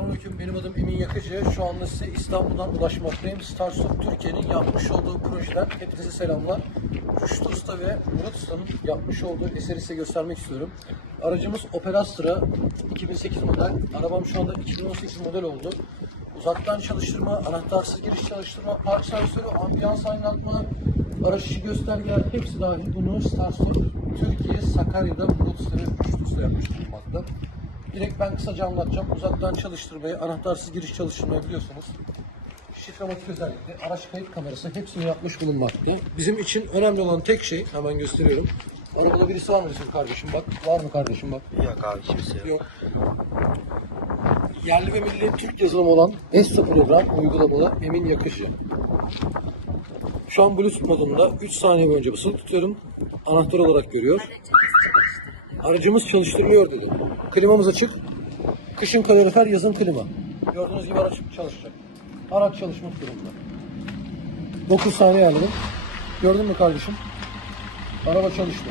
Selamünaleyküm. Benim adım Emin Yakıcı. Şu anda size İstanbul'dan ulaşmaktayım. Starstop Türkiye'nin yapmış olduğu projeden hepinize selamlar. Rüştü Usta ve Murat Usta'nın yapmış olduğu eseri size göstermek istiyorum. Aracımız Opel Astra 2008 model. Arabam şu anda 2018 model oldu. Uzaktan çalıştırma, anahtarsız giriş çalıştırma, park sensörü, ambiyans aydınlatma, araç içi göstergeler hepsi dahil bunu Starstop Türkiye Sakarya'da Murat Usta ve Rüştü Usta yapmış bulunmakta. Direkt ben kısaca anlatacağım. Uzaktan çalıştırmayı, anahtarsız giriş çalıştırmayı biliyorsunuz. Şifrematik özellikle, araç kayıt kamerası hepsini yapmış bulunmakta. Bizim için önemli olan tek şey, hemen gösteriyorum. Arabada birisi var mı bizim kardeşim bak. Var mı kardeşim bak. Yok abi kimse yok. Yok. Yerli ve milli Türk yazılımı olan ESTA program uygulamalı Emin Yakıcı. Şu an Bluetooth modunda 3 saniye boyunca basılı tutuyorum. Anahtar olarak görüyor. Aracımız çalıştırılıyor dedi. Klimamız açık. Kışın kalorifer, yazın klima. Gördüğünüz gibi araç çalışacak. Araç çalışmak durumunda. 9 saniye ayarladım. Gördün mü kardeşim? Araba çalıştı.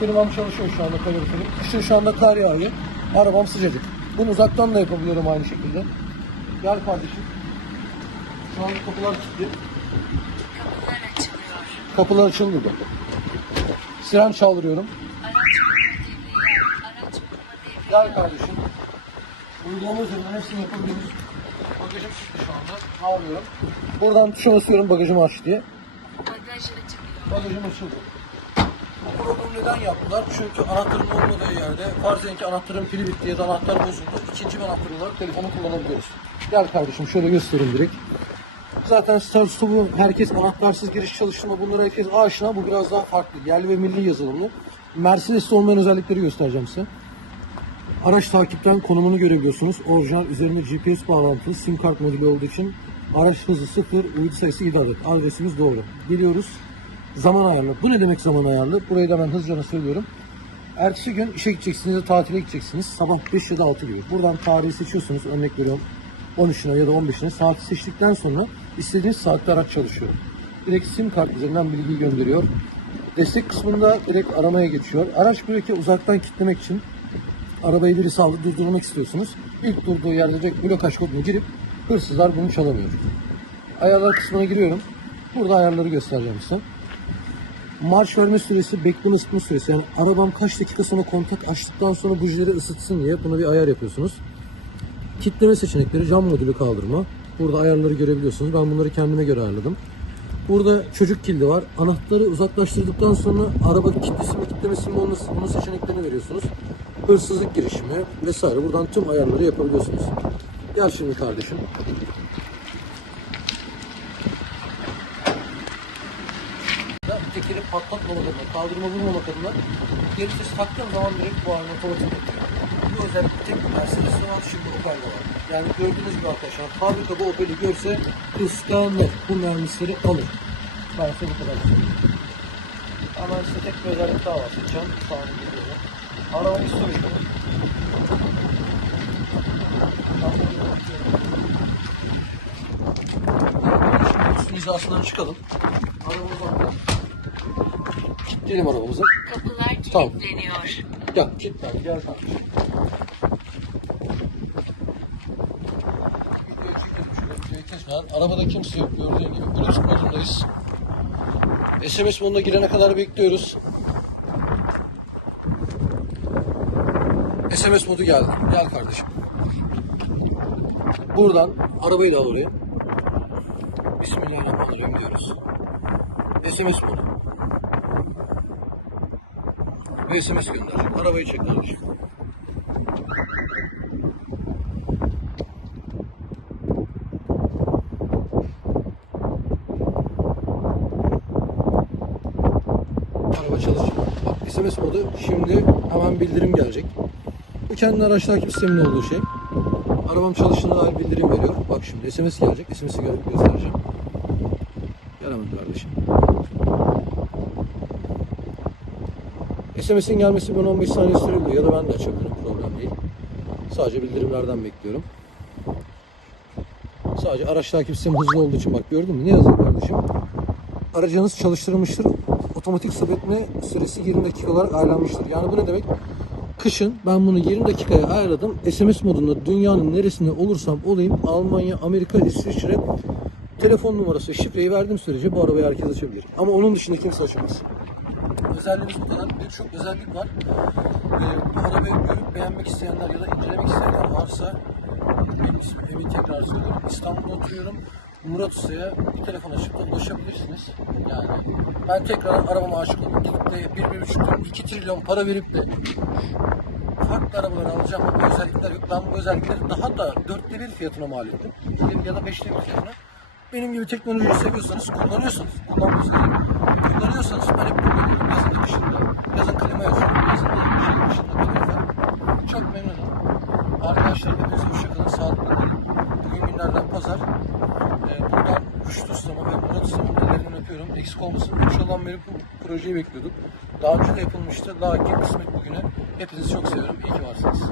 Klimam çalışıyor şu anda kaloriferim. Kışın şu anda kar yağıyor. Arabam sıcacık. Bunu uzaktan da yapabiliyorum aynı şekilde. Gel kardeşim. Şu an kapılar kilitli. Kapılar açılıyor. Kapılar açıldı. Siren çaldırıyorum. Gel kardeşim. Uygulama üzerinden hepsini yapabiliyoruz. Bagajım çıktı şu anda. Ne yapıyorum? Buradan tuşa basıyorum bagajımı aç diye. Bagajım açıldı. Bu programı neden yaptılar? Çünkü anahtarın olmadığı yerde farz edin ki anahtarın pili bitti ya da anahtar bozuldu. İkinci bir anahtar olarak telefonu kullanabiliyoruz. Gel kardeşim şöyle göstereyim direkt. Zaten Start Stop'u herkes anahtarsız giriş çalıştırma bunlara herkes aşina. Bu biraz daha farklı. Yerli ve milli yazılımlı. Mercedes'te olmayan özellikleri göstereceğim size. Araç takipten konumunu görebiliyorsunuz. Orijinal üzerinde GPS bağlantılı sim kart modülü olduğu için araç hızı 0, uydu sayısı 7 adet. Adresimiz doğru. Geliyoruz. Zaman ayarlı. Bu ne demek zaman ayarlı? Burayı da ben hızlıca söylüyorum. Ertesi gün işe gideceksiniz ya tatile gideceksiniz. Sabah 5 ya da 6 gibi. Buradan tarihi seçiyorsunuz. Örnek veriyorum 13'üne ya da 15'ine. Saati seçtikten sonra istediğiniz saatte araç çalışıyor. Direkt sim kart üzerinden bilgiyi gönderiyor. Destek kısmında direkt aramaya geçiyor. Araç breki uzaktan kilitlemek için arabayı birisi aldı durdurmak istiyorsunuz. İlk durduğu yerde direkt blokaj kodunu girip hırsızlar bunu çalamıyor. Ayarlar kısmına giriyorum. Burada ayarları göstereceğim size. Marş verme süresi, bekleme ısıtma süresi. Yani arabam kaç dakika sonra kontak açtıktan sonra bujileri ısıtsın diye buna bir ayar yapıyorsunuz. Kitleme seçenekleri, cam modülü kaldırma. Burada ayarları görebiliyorsunuz. Ben bunları kendime göre ayarladım. Burada çocuk kilidi var. Anahtarı uzaklaştırdıktan sonra araba kitlesi mi kitlemesi mi onun seçeneklerini veriyorsunuz. Hırsızlık girişimi vesaire. Buradan tüm ayarları yapabiliyorsunuz. Gel şimdi kardeşim. tekeri patlatmamak adına, kaldırma vurmamak adına geri vites taktığım zaman direkt bu halde otomatik yapıyor. Bu özellik tek Mercedes'te var, şimdi Opel'de var. Yani gördüğünüz gibi arkadaşlar, fabrika bu Opel'i görse ıslanır, bu mermisleri alır. Ben size bu kadar. Hemen size tek bir özellik daha bahsedeceğim. Sağını geliyorum. Araba istiyor. Üstün hizasından çıkalım. Arabamıza bakalım. Gidelim arabamıza. Kapılar Tamam. kilitleniyor. Gel, git lan, gel kardeşim. Arabada kimse yok gördüğün gibi. Bluetooth modundayız. SMS moduna girene kadar bekliyoruz. SMS modu geldi. Gel kardeşim. Buradan arabayı da al oraya. Bismillahirrahmanirrahim diyoruz. SMS modu. Ve SMS gönder. Arabayı çek kardeşim. Araba çalışıyor. Bak SMS modu şimdi hemen bildirim gelecek. Bu kendi araç takip sisteminin olduğu şey. Arabam çalıştığına dair bildirim veriyor. Bak şimdi SMS gelecek. SMS'i gö- göstereceğim. Hemen kardeşim. SMS'in gelmesi bana 15 saniye sürebiliyor ya da ben de açabilirim problem değil. Sadece bildirimlerden bekliyorum. Sadece araç takip sistemi hızlı olduğu için bak gördün mü ne yazıyor kardeşim? Aracınız çalıştırılmıştır. Otomatik sabitme süresi 20 dakika olarak ayarlanmıştır. Yani bu ne demek? Kışın ben bunu 20 dakikaya ayarladım. SMS modunda dünyanın neresinde olursam olayım Almanya, Amerika, İsviçre telefon numarası, şifreyi verdiğim sürece bu arabayı herkes açabilir. Ama onun dışında kimse açamaz. Özelliğimiz bu kadar. Birçok özellik var. Ee, bu arabayı görüp beğenmek isteyenler ya da incelemek isteyenler varsa benim ismim Emin tekrar söylüyorum. İstanbul'da oturuyorum. Murat Usta'ya bir telefon açıp da ulaşabilirsiniz. Yani ben tekrar arabama aşık oldum. Gidip de 1-1,5 2 trilyon para verip de farklı arabalar alacağım ama bu özellikler yok. Ben bu özellikleri daha da dörtte bir fiyatına mal ettim. Ya da beşte bir fiyatına. Benim gibi teknolojiyi seviyorsanız, kullanıyorsanız, kullanmıyorsanız, kullanıyorsanız ben hep kullanıyorum. Yazın dışında, yazın klima yazıyorum, yazın da şey dışında kalorifer. Çok memnunum. Arkadaşlar hepinize hoşçakalın, sağlıklı kalın. Bugün günlerden pazar. Ee, buradan Rüştü Ustama ve Murat Usta'nın ellerinden öpüyorum. Eksik olmasın. Üç yıldan beri bu projeyi bekliyorduk. Daha önce de yapılmıştı. Lakin kısmet bugüne. Hepinizi çok seviyorum. İyi ki varsınız.